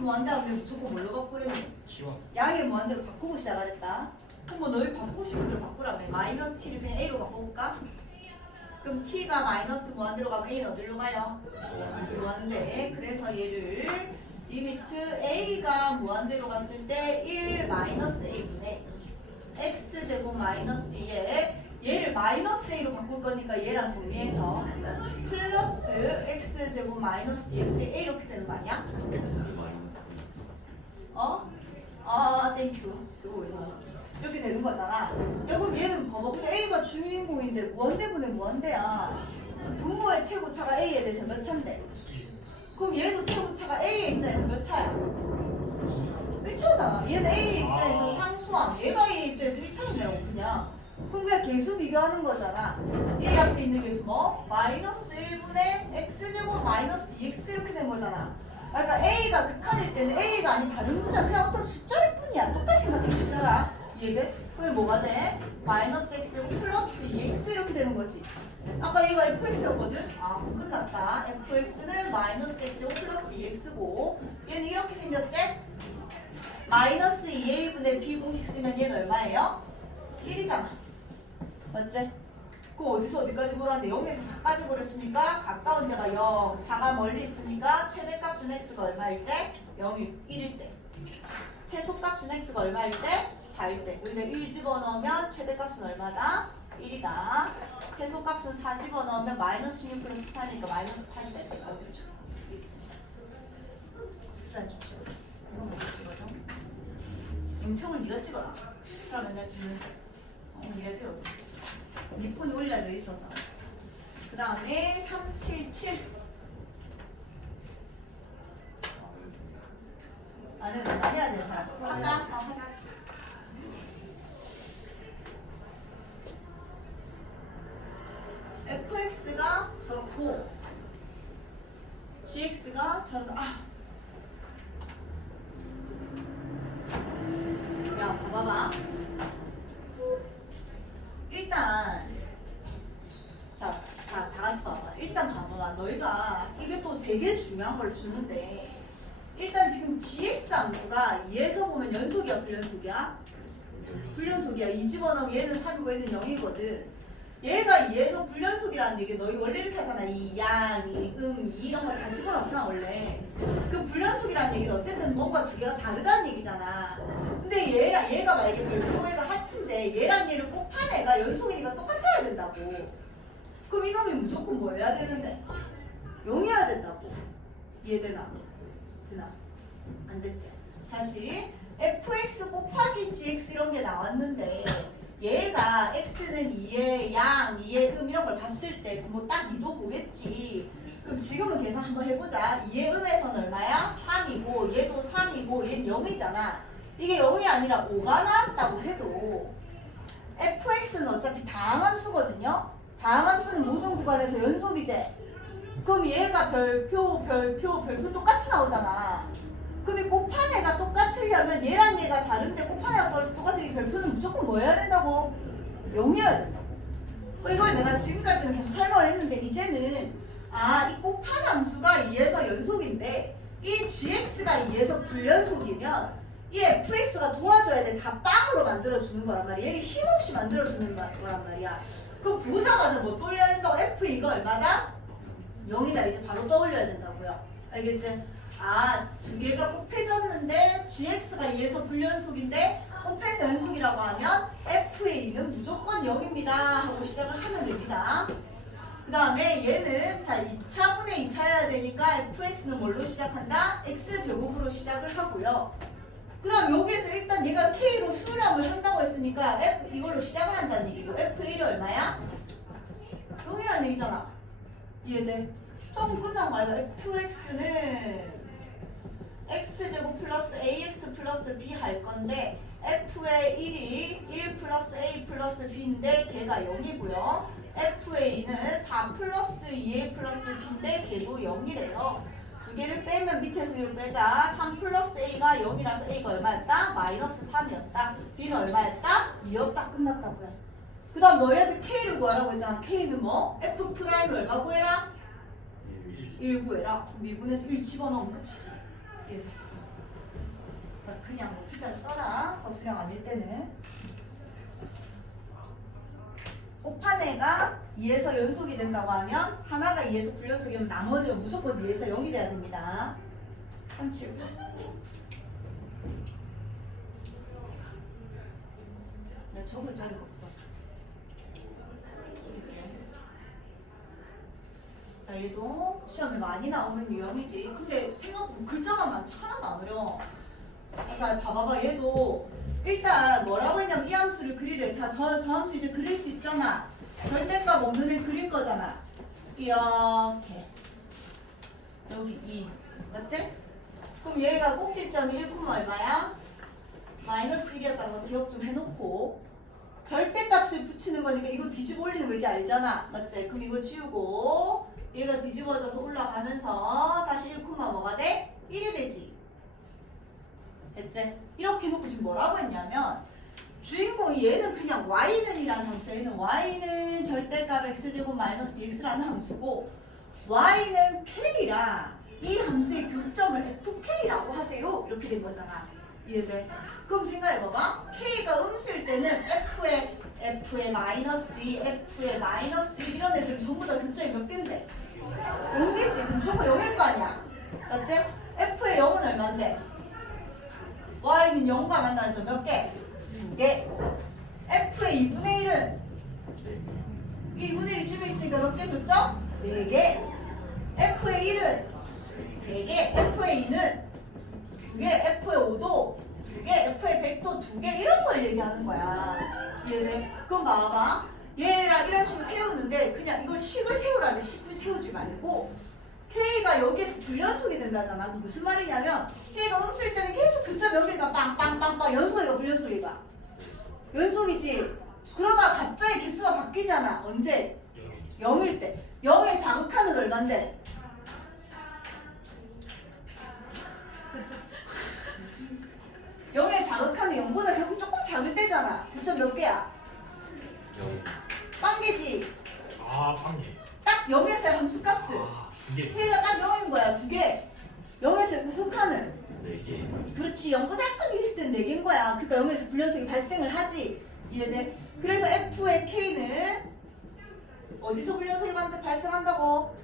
무한대 하면 무조건 뭘로 바꾸려니? 지원 양의 무한대로 바꾸고 시작하랬다. 그럼 뭐 너희 바꾸고 싶은 대로 바꾸라며. 마이너스 t를 그냥 a로 바꿔볼까? 그럼 t가 마이너스 무한대로 가면 a는 어디로 가요? 무한대. 그래서 얘를 리미트 a가 무한대로 갔을 때 1 마이너스 a분의 x제곱 마이너스 2에 얘를 마이너스 a로 바꿀 거니까 얘랑 정리해서 플러스 x제곱 마이너스 2x a 이렇게 되는 거 아니야? x 마이너스 어? 아, 땡큐. 어디서 나왔지? 이렇게 되는 거잖아. 야, 그럼 얘는 봐봐. 근데 A가 주인공인데 무한대분의 무한대야. 분모의 최고차가 A에 대해서 몇 차인데? 그럼 얘도 최고차가 A의 입장에서 몇 차야? 1차잖아. 얘는 A의 입장에서 상수함. 얘가 A의 입장에서 1차이냐고 그냥. 그럼 그냥 개수 비교하는 거잖아. A 앞에 있는 개수 뭐? 마이너스 1분의 x제곱 마이너스 2x 이렇게 된 거잖아. 그러니까 A가 극한일 때는 A가 아닌 다른 문자 그냥 어떤 숫자일 뿐이야. 똑같이 생각해 숫자라. 얘를. 그게 뭐가 돼? 마이너스 x 플러스 2x 이렇게 되는 거지. 아까 얘가 fx였거든? 아, 끝났다. fx는 마이너스 x 플러스 2x고 얘는 이렇게 생겼지? 마이너스 2a분의 b 공식 쓰면 얘는 얼마예요? 1이잖아. 맞지? 그 어디서 어디까지 보라는데 0에서 4까지 보랬으니까 가까운 데가 0, 4가 멀리 있으니까 최대값은 x가 얼마일 때? 0일, 1일 때. 최소값은 x가 얼마일 때? 4일 때. 우리가 1 집어넣으면 최대값은 얼마다? 1이다. 최소값은 4 집어넣으면 마이너스 16 플러스 8이니까 마이너스 8이 될 거야. 그렇죠? 수란 좋죠. 이런 거 찍어줘. 영청을 네가 찍어라. 수란 맨날 찍는데. 어, 네가 찍어. 네 폰이 올려져 있어서. 그 다음에 377. 아는 누나 해야 되는 사람. 할까? 어, 하자. 하자. fx가 저렇고 gx가 저렇고 아. 야, 봐봐봐. 일단 자, 자, 다 같이 봐봐. 일단 봐봐봐. 너희가 이게 또 되게 중요한 걸 주는데 일단 지금 gx 함수가 2에서 보면 연속이야, 불연속이야? 불연속이야. 이 집어넣으면 얘는 3이고 얘는 0이거든. 얘가 2에서 불연속이라는 얘기 너희 원래 이렇게 하잖아. 이 양, 이 음, 이 이런 걸 다 집어넣잖아, 원래. 그 불연속이라는 얘기는 어쨌든 뭔가 두 개가 다르다는 얘기잖아. 근데 얘랑 얘가 만약에 별표가 같은데 얘랑 얘를 곱한 애가 연속이니까 똑같아야 된다고. 그럼 이놈이 무조건 뭐 해야 되는데? 0이어야 된다고. 이해되나? 되나? 안 됐지? 다시 fx 곱하기 gx 이런 게 나왔는데 얘가 x는 2의 양, 2의 음 이런 걸 봤을 때 뭐딱 이도 보겠지. 그럼 지금은 계산 한번 해보자. 2의 음에서는 얼마야? 3이고 얘도 3이고 얘는 0이잖아. 이게 0이 아니라 5가 나왔다고 해도 fx는 어차피 다항함수거든요. 다항함수는 모든 구간에서 연속이제. 그럼 얘가 별표, 별표, 별표 똑같이 나오잖아. 그럼 이 곱한 애가 똑같으려면 얘랑 얘가 다른데 곱한 애가 똑- 똑같으니 별표는 무조건 뭐 해야 된다고? 0이어야 된다고. 어, 이걸 내가 지금까지는 계속 설명을 했는데 이제는 아, 이 곱한 함수가 2에서 연속인데 이 gx가 2에서 불연속이면 이 fx가 도와줘야 돼. 다 빵으로 만들어주는 거란 말이야. 얘를 힘없이 만들어주는 거- 거란 말이야. 그럼 보자마자 뭐 떠올려야 된다고? f 이거 얼마다? 0이다. 이제 바로 떠올려야 된다고요. 알겠지? 아, 두 개가 곱해졌는데 gx가 2에서 불연속인데 곱해서 연속이라고 하면 f의 2는 무조건 0입니다. 하고 시작을 하면 됩니다. 그 다음에 얘는 자 2차분의 2차여야 되니까 fx는 뭘로 시작한다? x제곱으로 시작을 하고요. 그 다음 여기에서 일단 얘가 k로 수렴을 한다고 했으니까 f 이걸로 시작을 한다는 얘기고 f1이 얼마야? 0이라는 얘기잖아. 이해돼? 조금 거 아니야? fx는 x제곱 플러스 ax 플러스 b 할 건데 f의 1이 1 플러스 a 플러스 b인데 걔가 0이고요. f의 2는 4 플러스 2a 플러스 b인데 걔도 0이래요. 두 개를 빼면 밑에 수를 빼자. 3 플러스 a가 0이라서 a가 얼마였다? 마이너스 3이었다. b는 얼마였다? 2였다. 끝났다고요. 그 다음 너희한테 k를 구하라고 했잖아. k는 뭐? f 프라임 얼마 구해라? 1 구해라. 미분에서 1 집어넣으면 끝이지. 예. 그냥 뭐 피자를 써라. 서술형 아닐 때는. 애가 2에서 연속이 된다고 하면 하나가 2에서 불연속이면 나머지가 무조건 2에서 0이 돼야 됩니다. 3, 7, 8. 내가 적을 자리가 없어. 줄일게. 자, 얘도 시험에 많이 나오는 유형이지. 근데 생각보다 글자만 하나도 안 어려워. 자, 봐봐봐. 얘도 일단 뭐라고 했냐면 이 함수를 그리래. 자, 저, 저 함수 이제 그릴 수 있잖아. 절대값 없는 애 그릴 거잖아. 이렇게. 여기 2. 맞지? 그럼 얘가 꼭지점이 1, 얼마야? 마이너스 1이었다는 거 기억 좀 해놓고 절대값을 붙이는 거니까 이거 뒤집어 올리는 거 이제 알잖아. 맞지? 그럼 이거 지우고 얘가 뒤집어져서 올라가면서 다시 1, 뭐가 돼? 1이 되지. 됐지? 이렇게 해놓고 지금 뭐라고 했냐면 주인공이 얘는 그냥 y는 이라는 함수 얘는 y는 절대값 x제곱 마이너스 x라는 함수고 y는 k라 이 함수의 교점을 fk라고 하세요 이렇게 된 거잖아 이해돼? 그럼 생각해봐봐 k가 음수일 때는 f의 f의 마이너스 2, f의 마이너스 1 이런 애들 전부 다 교점이 몇 개인데? 0개지 무조건 0일 거 아니야 맞지? f의 0은 얼만데? y는 0과 만나는 점 몇 개? 두 개. f의 2분의 1은 2분의 1 이쯤에 있으니까 몇 개 줬죠? 네 개. f의 1은 세 개. f의 2는 두 개. f의 5도 두 개. f의 100도 두 개. 이런 걸 얘기하는 거야. 이해돼? 그럼 봐봐. 얘랑 이런 식으로 세우는데 그냥 이걸 식을 세우라는데 식을 세우지 말고 K가 여기에서 불연속이 된다잖아. 무슨 말이냐면 K가 음수일 때는 계속 교점 여기가 빵빵빵빵 연속이가 불연속이가 연속이지. 그러다 갑자기 개수가 바뀌잖아. 언제? 0일 때. 0의 자극하는 얼만데? 영의 자극하는 0보다 결국 조금 작을 때잖아. 교점 몇 개야? 빵개지. 아, 방해. 딱 0에서의 함수 값을. 아, 두 개. K가 딱 0인 거야. 두 개. 0에서 우극하는. 네 개. 그렇지. 0보다 약간 비슷 때는 4개인 거야. 그러니까 0에서 불연속이 발생을 하지. 이해돼? 그래서 F의 K는 어디서 불연속이 발- 발생한다고?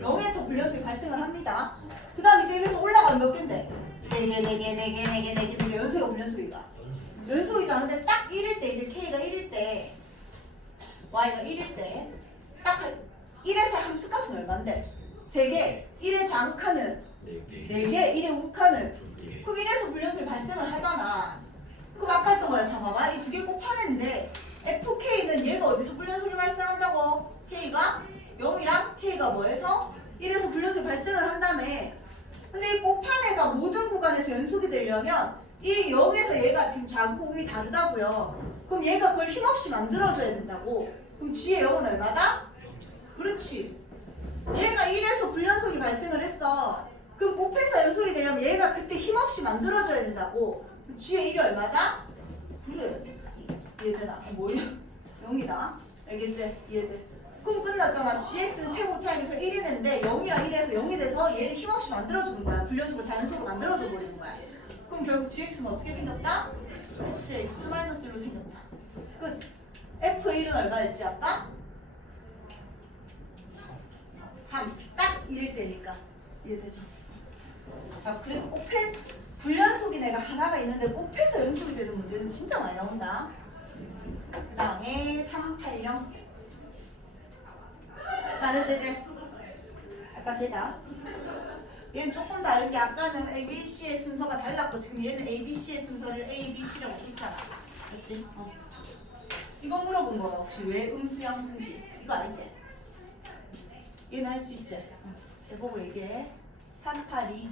0에서 불연속이 발생을 합니다. 그 다음 이제 여기서 올라가면 몇 개인데? 4개, 4개, 4개, 4개, 4개, 4개. 연속이가 불연속이가. 연속이지 않은데 딱 1일 때 이제 K가 1일 때 Y가 1일 때딱 1에서 함수값은 얼만데? 3개. 1에 자극하는 네 개. 4개, 1에 우극하는 두 개. 그럼 1에서 불연속이 발생을 하잖아. 그럼 아까 했던 거야. 자, 봐봐. 이두개 곱하는데 FK는 얘가 어디서 불연속이 발생한다고? K가 0이랑 K가 뭐해서 1에서 불연속이 발생을 한다며. 근데 이 곱한 애가 모든 구간에서 연속이 되려면 이 0에서 얘가 지금 자국이 다르다고요. 그럼 얘가 그걸 힘없이 만들어줘야 된다고. 그럼 G의 0은 얼마다? 그렇지. 얘가 1에서 불연속이 발생을 했어. 그럼 곱해서 연속이 되려면 얘가 그때 힘없이 만들어줘야 된다고. 그럼 G의 1이 얼마다? 그래. 이해되나? 어, 뭐야? 0이다. 알겠지? 이해돼? 그럼 끝났잖아. GX는 최고 차이에서 1이 되는데 0이랑 1에서 0이 돼서 얘를 힘없이 만들어주는 거야. 불연속을 다 연속으로 만들어줘 버리는 거야. 그럼 결국 GX는 어떻게 생겼다? X의 X-1로 생겼다. 끝. F의 1은 얼마였지 아까? 3. 딱 1일 때니까. 이해되죠? 자, 그래서 곱해, 불연속인 애가 하나가 있는데 곱해서 연속이 되는 문제는 진짜 많이 나온다. 그 다음에 380. 나는 되지? 아까 걔다. 얘는 조금 다른 게 아까는 A, B, C의 순서가 달랐고 지금 얘는 A, B, C의 순서를 A, B, C라고 했잖아. 그렇지? 어. 이거 물어본 거야. 혹시 왜 음수 양수인지. 이거 알지? 얘는 할 수 있지? 응. 해보고 얘기해. 382.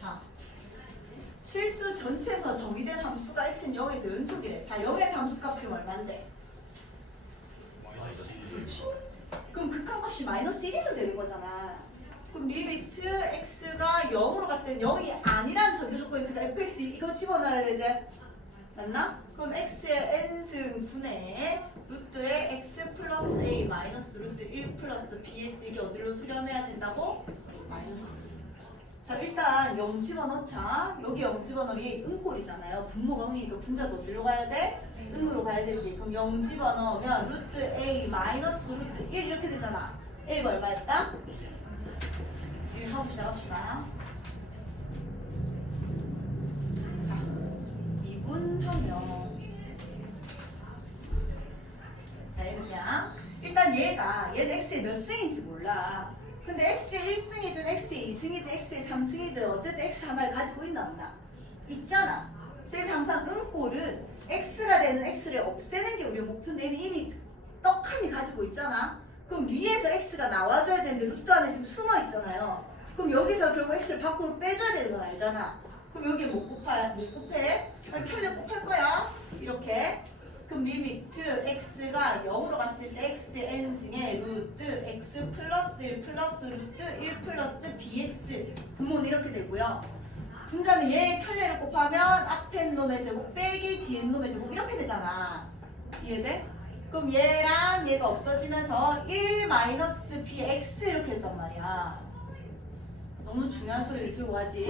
자, 실수 전체에서 정의된 함수가 x는 0에서 연속이래. 자, 0에서 함수값 지금 얼마인데? 마이너스 그렇지. 그럼 극한 값이 마이너스 1이면 되는 거잖아. 그럼 리미트 x가 0으로 갔을 때 0이 아니란 전제 조건이 있으니까 fx 이거 집어넣어야 되지? 맞나? 그럼 x의 n승 분의 루트의 x 플러스 a 마이너스 루트 1 플러스 bx 이게 어디로 수렴해야 된다고? 마이너스 자 일단 0 집어넣자 여기 0 집어넣으면 얘 은꼴이잖아요 분모가 응이니까 분자도 어디로 가야 돼? 응으로 가야 되지 그럼 0 집어넣으면 루트 a 마이너스 루트 1 이렇게 되잖아 a가 얼마였다? 1 하고 시작합시다. 자 2분 하면. 자 얘는 그냥. 일단 얘가 얘는 x의 몇 승인지 몰라. 근데 x의 1승이든 x의 2승이든 x의 3승이든 어쨌든 x 하나를 가지고 있나 없나? 있잖아. 쌤이 항상 은꼴은 x가 되는 x를 없애는 게 우리 목표인데 이미 떡하니 가지고 있잖아 그럼 위에서 x가 나와줘야 되는데 루트 안에 지금 숨어 있잖아요 그럼 여기서 결국 x를 밖으로 빼줘야 되는 건 알잖아 그럼 여기 못 곱해 못 곱해 아니, 켤레 곱할 거야 이렇게 그럼 리미트 x가 0으로 갔을 때 x n승의 루트 x 플러스 1 플러스 루트 1 플러스 bx 분모는 이렇게 되고요. 분자는 얘 켤레를 곱하면 앞에 놈의 제곱 빼기 뒤에 놈의 제곱 이렇게 되잖아. 이해돼? 그럼 얘랑 얘가 없어지면서 1 마이너스 bx 이렇게 됐단 말이야. 너무 중요한 소리를 들고 가지.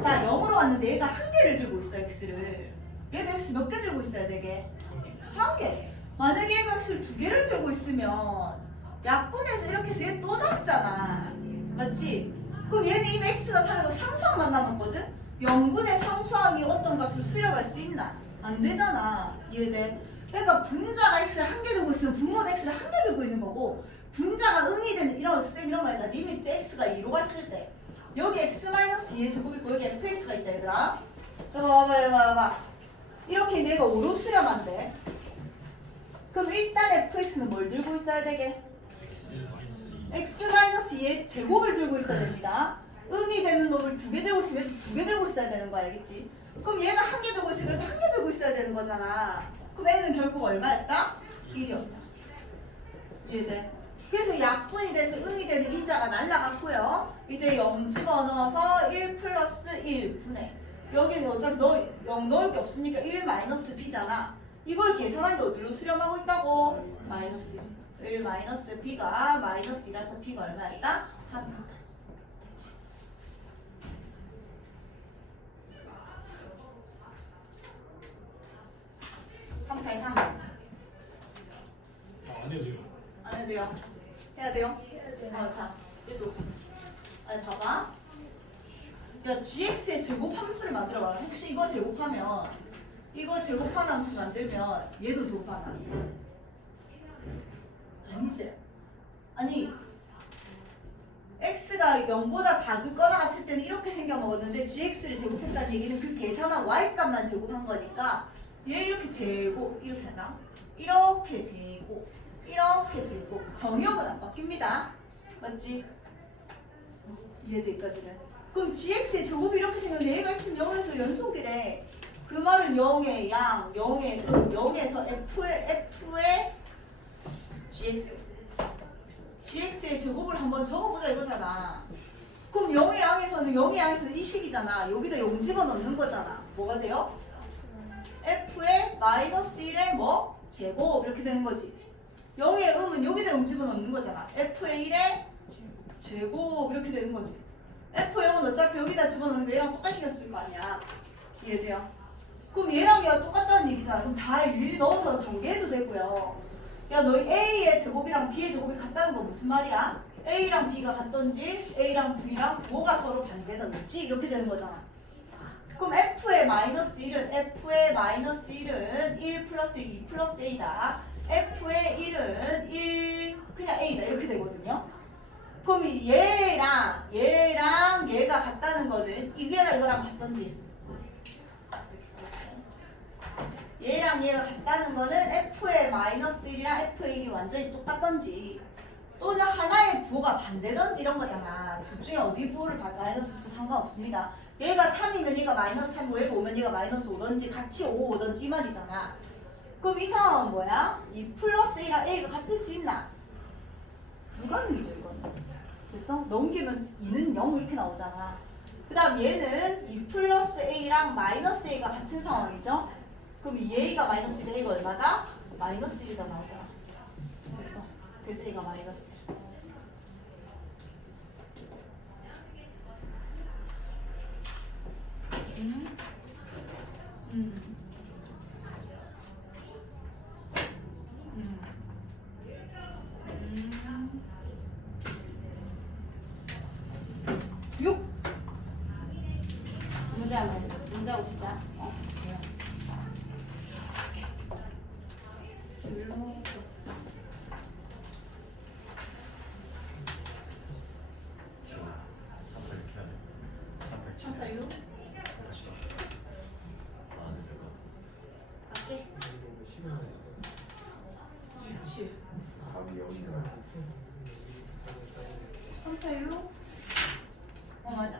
자, 0으로 왔는데 얘가 한 개를 들고 있어, x를. 얘도 x 몇 개 들고 있어야 되게? 한 개. 만약에 얘가 x를 두 개를 들고 있으면 약분해서 이렇게 해서 얘또 남잖아. 맞지? 그럼 얘는 이미 x가 살아도 상수항만 남았거든? 0분의 상수항이 어떤 값을 수렴할 수 있나? 안 되잖아. 이해돼? 그러니까 분자가 x를 한개 들고 있으면 분모도 x를 한개 들고 있는 거고 분자가 응이 되는 이런 쌤 이런 거 있잖아. 리미트 x가 2로 갔을 때 여기 x-2의 제곱 있고 여기 fx가 있다 얘들아. 자 봐봐 봐봐. 이렇게 내가 5로 수렴한대. 그럼 일단 fx는 뭘 들고 있어야 되게? x 마이너스 2 x-2의 제곱을 들고 있어야 됩니다. 음이 되는 놈을 두 개 들고 있으면 두 개 들고 있어야 되는 거 알겠지? 그럼 얘가 한 개 들고 있으면 한개 들고 있어야 되는 거잖아. 그럼 얘는 결국 얼마였다? 1이었다. 이해돼? 그래서 약분이 돼서 응이 되는 이자가 날라갔고요. 이제 0 집어넣어서 1 플러스 1 분의 여기는 어차피 넣, 0 넣을 게 없으니까 1 마이너스 b잖아. 이걸 계산한 게 어디로 수렴하고 있다고? 마이너스 1. 1 마이너스 b가 마이너스 1이라서 b가 얼마였다? 3이었다. 됐지? (383) 아 안 해도 돼요 안 해도 돼요? 해야 돼요? 어, 자, 얘도. 아니, 봐봐. 야, gx의 제곱 함수를 만들어봐. 혹시 이거 제곱하면, 이거 제곱한 함수 만들면 얘도 제곱하나? 아니지. 아니, x가 0보다 작거나 같을 때는 이렇게 생겨 먹었는데 gx를 제곱했다는 얘기는 그 계산한 y값만 제곱한 거니까 얘 이렇게 제곱 이렇게 하자. 이렇게 제곱 이렇게 제곱 정역은 안 바뀝니다. 맞지? 이해돼까지는 그럼 gx의 제곱이 이렇게 생겼는데 얘가 있으면 0에서 연속이래. 그 말은 0의 양, 0의 음, 0에서 f의 f의 gx gx의 제곱을 한번 적어보자 이거잖아. 그럼 0의 양에서는 0의 양에서는 이 식이잖아. 여기다 0 집어넣는 거잖아. 뭐가 돼요? F의 마이너스 1의 뭐? 제곱 이렇게 되는 거지. 0의 음은 여기다 0 집어넣는 거잖아. f의 1의 제곱 이렇게 되는 거지. f0은 어차피 여기다 집어넣는 거 얘랑 똑같이 생겼을 거 아니야. 이해돼요? 그럼 얘랑 얘가 똑같다는 얘기잖아. 그럼 다 일일이 넣어서 전개해도 되고요. 야, 너희 A의 제곱이랑 B의 제곱이 같다는 건 무슨 말이야? A랑 B가 같던지 A랑 V랑 뭐가 서로 반대던지 이렇게 되는 거잖아. 그럼 F의 마이너스 1은 F의 마이너스 1은 1 플러스 1, 2 플러스 A다. F의 1은 1 그냥 A다 이렇게 되거든요. 그럼 이 얘랑 얘랑 얘가 같다는 거는 이게랑 이거랑 같던지 얘랑 얘가 같다는 거는 F의 마이너스 1이랑 F의 1이 완전히 똑같던지 또는 하나의 부호가 반대던지 이런 거잖아. 둘 중에 어디 부호를 봐 마이너스 붙여 상관없습니다. 얘가 3이면 얘가 마이너스 3이고 얘가 5면 얘가 마이너스 5던지 같이 5 오던지 이 말이잖아. 그럼 이 상황은 뭐야? 이 플러스 A랑 A가 같을 수 있나? 불가능이죠 이거는. 됐어? 넘기면 2는 0 이렇게 나오잖아. 그 다음 얘는 이 플러스 A랑 마이너스 A가 같은 상황이죠? 그럼 2a가 마이너스 1가 이거 얼마다? 마이너스 1이다 나오잖아. 됐어. 그래서 얘가 마이너스 1. 음. 음. 음. 음. 6 문제 한번 문제 하고 시작 어? 일로. 삼팔 이렇게 해야 돼. 삼팔 치면 삼팔 육? 다시 더. 안 해도 될것 같아. 갈게 시간이 있었어. 7 답이 여기가 386 어 맞아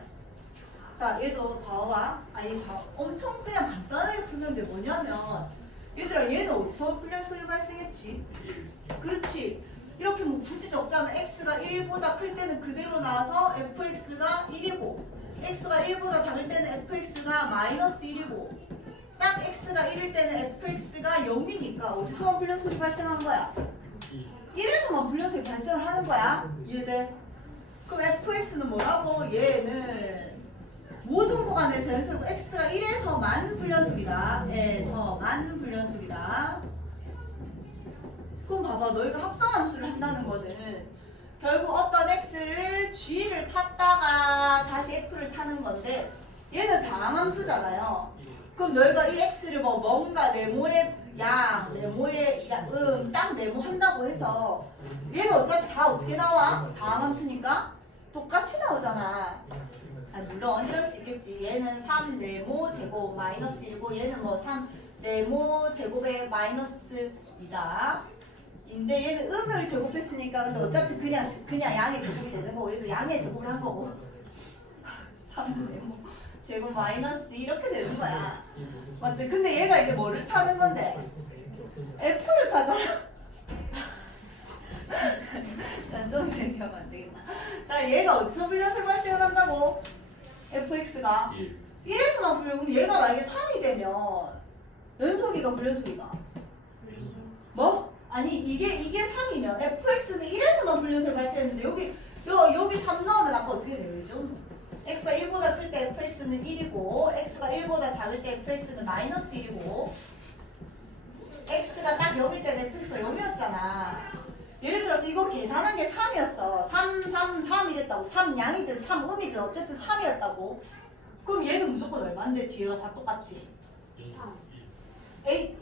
자 얘도 봐봐 아얘 봐 엄청 그냥 간단하게 풀면 돼 뭐냐면 얘들아 얘는 어디서 불량소리 발생했지? 일. 그렇지 이렇게 뭐 굳이 적자면 x가 1보다 클 때는 그대로 나와서 fx가 1이고 x가 1보다 작을 때는 fx가 마이너스 1이고 딱 x가 1일 때는 fx가 0이니까 어디서만 불량소리 발생한 거야? 1에서만 불량소리 발생을 하는 거야 이해돼? 그럼 fx는 뭐라고? 얘는 모든 구간에서 연속이고 x가 1에서만 불연속이다. 에서만 불연속이다. 그럼 봐봐 너희가 합성함수를 한다는 거는 결국 어떤 x를 g를 탔다가 다시 f를 타는 건데 얘는 다항함수잖아요. 그럼 너희가 이 x를 뭐 뭔가 네모의 양, 네모의 야- 음, 딱 네모 한다고 해서 얘는 어차피 다 어떻게 나와? 다항함수니까 똑같이 나오잖아. 아, 물론 이럴 수 있겠지. 얘는 3 네모 제곱 마이너스 1고 얘는 뭐 3 네모 제곱에 마이너스 2다. 인데 얘는 음을 제곱했으니까 근데 어차피 그냥 그냥 양의 제곱이 되는 거고 얘도 양의 제곱을 한 거고 3 네모 제곱 마이너스 2 이렇게 되는 거야. 맞지? 근데 얘가 이제 뭐를 타는 건데 F를 타잖아. 난좀 얘기하면 안 되겠다. 자, 얘가 어디서 불려서 발생을 한다고? fx가 일. 1에서만 불려. 그럼 얘가 만약에 3이 되면 연속이가 불연속이가 뭐? 아니 이게 이게 3이면 fx는 1에서만 불연속을 발생했는데 여기 여, 여기 3 넣으면 아까 어떻게 되죠? X가 1보다 클 때 fx는 1이고 x가 1보다 작을 때 fx는 마이너스 1이고 x가 딱 0일 때는 fx가 0이었잖아. 예를 들어서 이거 계산한 게 3이었어. 3, 3, 3이 됐다고. 3 양이든 3 음이든 어쨌든 3이었다고. 그럼 얘는 무조건 얼마인데 뒤에가 다 똑같이. 1,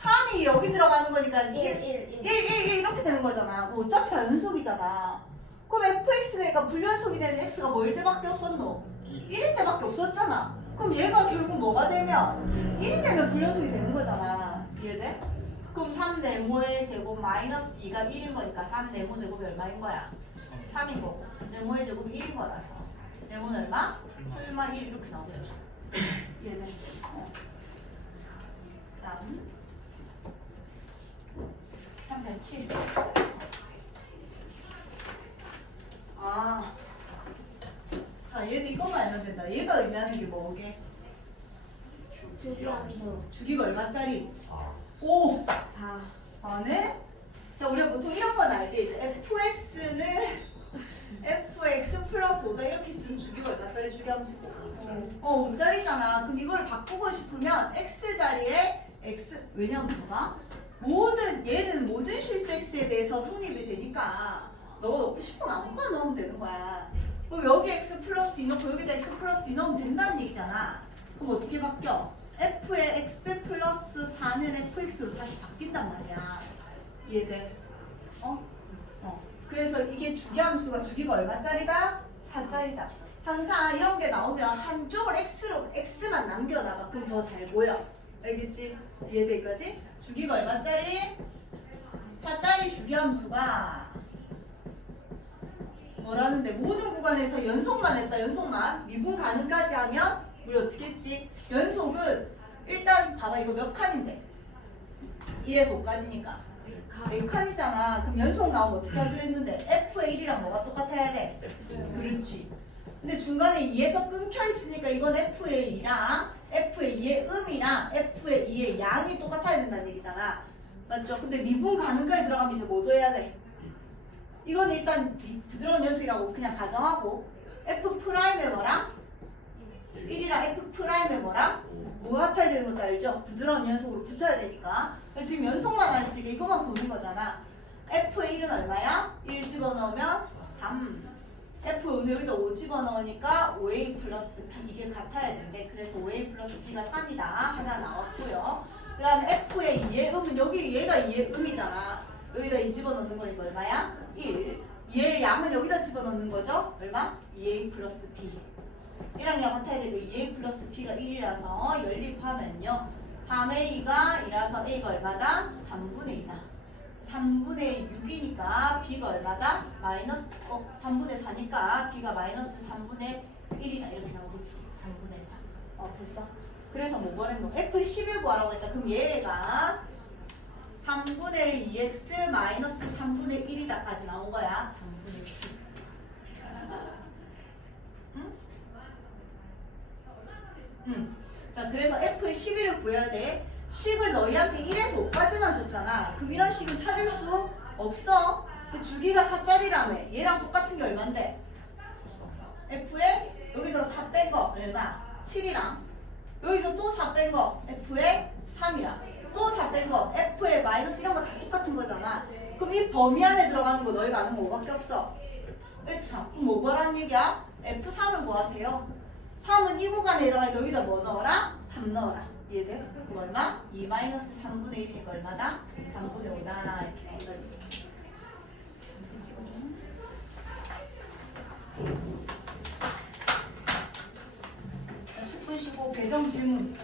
3이 여기 들어가는 거니까 1, 1, 1, 1, 이렇게 되는 거잖아. 어차피 다 연속이잖아. 그럼 fx가 그러니까 불연속이 되는 x가 뭐일 때밖에 없었노? 1일 때밖에 없었잖아. 그럼 얘가 결국 뭐가 되면 1일 때는 불연속이 되는 거잖아. 이해돼? 그럼 3대 5의 제곱 마이너스 2가 1인 거니까 3대 5 제곱이 얼마인 거야? 3인 거고 네모의 제곱이 1인 거라서 네모는 얼마? 풀마 1 이렇게 나오죠. 이해돼? 어. 다음 3대 7 얘도 이것만 알면 된다. 얘가 의미하는 게 뭐게? 주기함수 주기가 얼마짜리? 사. 5. 다 4는? 자, 우리가 보통 이런 건 알지? 이제 fx는 fx 플러스 5다 이렇게 쓰면 주기가 얼마짜리 주기함수고. 어, 5짜리잖아. 그럼 이걸 바꾸고 싶으면 x 자리에 x 왜냐면 뭐가? 모든 얘는 모든 실수 x에 대해서 성립이 되니까 너가 넣고 싶으면 아무거나 넣으면 되는 거야. 그럼 여기 x 플러스 2 넣고 여기다 x 플러스 2 넣으면 된다는 얘기잖아. 그럼 어떻게 바뀌어? f의 x 플러스 4는 fx로 다시 바뀐단 말이야. 이해돼? 어? 어. 그래서 이게 주기함수가 주기가 얼마짜리다? 4짜리다. 항상 이런 게 나오면 한쪽을 x로 x만 남겨놔봐. 그럼 더 잘 보여. 알겠지? 이해돼 이까지? 주기가 얼마짜리? 4짜리 주기함수가 뭐라는데 모든 구간에서 연속만 했다. 연속만 미분 가능까지 하면 우리 어떻게 했지? 연속은 일단 봐봐 이거 몇 칸인데 1에서 5까지니까 4칸이잖아. 그럼 연속 나오면 어떻게 하기로 했는데 f의 1이랑 뭐가 똑같아야 돼? 그렇지. 근데 중간에 2에서 끊겨 있으니까 이건 f의 2랑 f의 2의 음이랑 f의 F의 2의 양이 똑같아야 된다는 얘기잖아. 맞죠? 근데 미분 가능가에 들어가면 이제 뭐도 해야 돼? 이건 일단 이 부드러운 녀석이라고 그냥 가정하고 F 프라임의 뭐랑? 1이랑 F 프라임의 뭐랑? 뭐 같아야 되는 것도 알죠? 부드러운 연속으로 붙어야 되니까. 지금 연속만 있게 이것만 보는 거잖아. F의 1은 얼마야? 1 집어넣으면 3 F 여기다 5 집어넣으니까 5A 플러스 B 이게 같아야 되는데 그래서 5A 플러스 B가 3이다. 하나 나왔고요. 그 다음에 F의 2의 음은 여기 얘가 2의 음이잖아 여기다 2 집어넣는 거니까 얼마야? 1 얘의 양은 여기다 집어넣는 거죠? 얼마? 2A 플러스 B 이랑 양 같아야 되고 2A 플러스 B가 1이라서 연립하면요 3A가 1이라서 A가 얼마다? 3분의 2다 3분의 6이니까 B가 얼마다? 마이너스 어, 3분의 4니까 B가 마이너스 3분의 1이다 이렇게 나오겠지 3분의 4 어, 됐어? 그래서 뭐 뭐라는 거? F 11 구하라고 했다 그럼 얘가 3분의 2x 마이너스 3분의 1이다까지 나온 거야 3분의 10 응? 응. 자, 그래서 F의 11을 구해야 돼. 식을 너희한테 1에서 5까지만 줬잖아. 그럼 이런 식은 찾을 수 없어. 근데 주기가 4짜리라며. 얘랑 똑같은 게 얼만데? F에 여기서 4 뺀 거 얼마? 7이랑 여기서 또 4 뺀 거 F에 3이랑 또 4 뺀 거 F에 마이너스 이런 거다 똑같은 거잖아. 그럼 이 범위 안에 들어가는 거 너희가 아는 거 뭐밖에 없어? F3. 그럼 뭐 뭐란 얘기야? F3을 구하세요. 3은 이 구간에다가 여기다 뭐 넣어라? 3 넣어라. 이해돼? 그럼 얼마? 2 마이너스 3분의 1이니까 얼마다? 3분의 5다. 이렇게 나온다. 자, 10분 쉬고 배정 질문.